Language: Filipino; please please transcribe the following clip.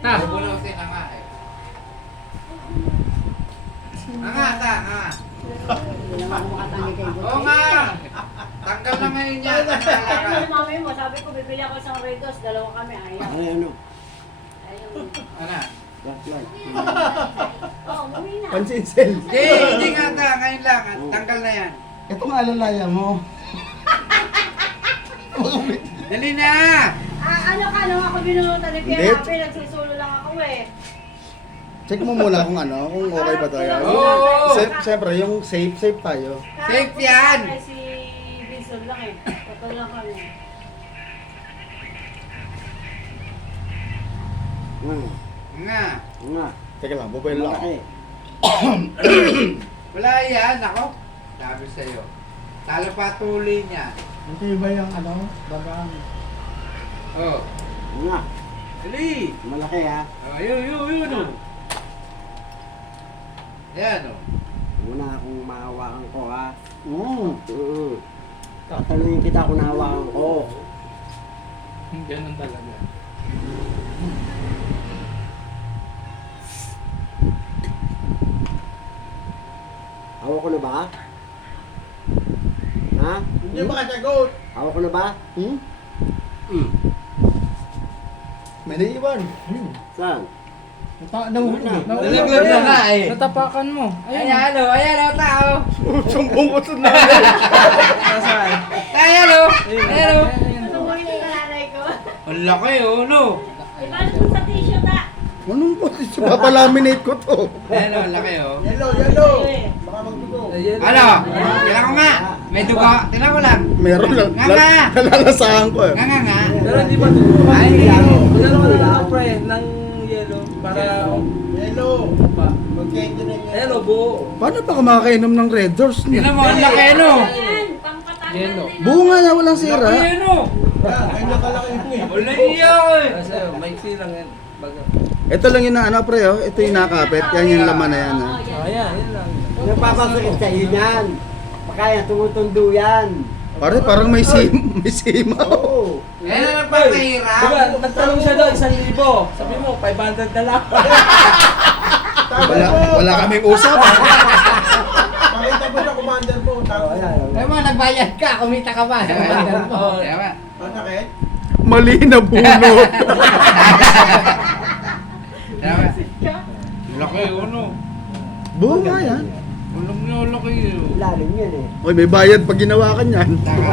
Ta. Bubulusin na nga eh. Nga, ta, nga. Hindi naman ako makatanggi kay Gucci. Oo nga. Tanggal na ngayon yan. Ayaw mo yung mami mo, sabi ko bibili ako isang Redos, dalawa kami, ayaw. Ano? Ayaw. Ano? Flashlight. Oo, umuwi na. Pansinsel. Hindi nga ta, ngayon lang. Tanggal na yan. Ito nga alalaya mo. Dali na! Ano ka, nung ako binunutan ni Pierre Hindi. Happy, nagsusulo lang ako eh. Check mo muna kung ano, kung okay ba tayo. Oo. Siyempre, yung safe tayo. Safe yan. Kaya si Wilson lang eh. Totoo lang kami. Nga. Nga. Teka lang, mobile lang. Malaki. Wala yan, ako. Sabi sa'yo. Talapatuloy niya. Hindi ba yung ano, bagang? Oh. Nga. Dali. Malaki ha. Oh, yun. Oh. Yan oh. Muna akong mahawakan ko ha. Tatanungin kita kung nahawakan ko. Ganun talaga. Hawak ko na ba? Ha? Hindi ba kasagot? Hawak ko na ba? May naiwan. Saan? Nahulog Nalaglag na nga eh. Natapakan mo. Ayan o, tao. Sumbong ko sa nanay. Nasaan? Ayan o. Tumuhin na yung nanay ko. Ang laki oh, no? Ibalik mo sa t-shirt ah. Anong po? Papalaminate ko to. Ayan o, ang laki oh. Yellow. Eh. Baka magdugo. Ano? Tingnan ko nga. May dugo. Tingnan ko lang. Meron lang. Nga. Nalalasahan ko eh. Nga. Pero hindi ba ito? Ay, Magano ka na lang pre ng yellow para Yellow. pa. Mag-candy na Ayan o, buo. Paano pa kumakainom ng Red Doors tingnan niya? mo, ang laki no? Ayan, pangkatanggal Yellow. din. Buo nga na, walang sira. Laki no? Ay, nakalaki mo eh. Wala niya eh. Kasi maiksi lang yan. Baga. Ito lang yung ano pre oh. Ito yung nakapit. Yan yung laman na yan. Oo, Ah. Ayan, yan lang. Nagpapasakit sa iyo yan. Pakaya tumutundo yan. Pare, parang may sima. Oo. Ayan ang nagpapahirap. Diba, nagtanong siya daw, 1,000. Sabi mo, 500 na lang. Wala kaming usap. Pakita mo sa commander mo. Ay mo, nagbayad ka. Kumita ka ba? Oo. Tama. Masakit? Mali na bunot. Tama. Laki no? Buo nga yan. Ulong na laki yun. Lalim yan eh. Oy, may bayad pag ginawa ka niyan. Taka.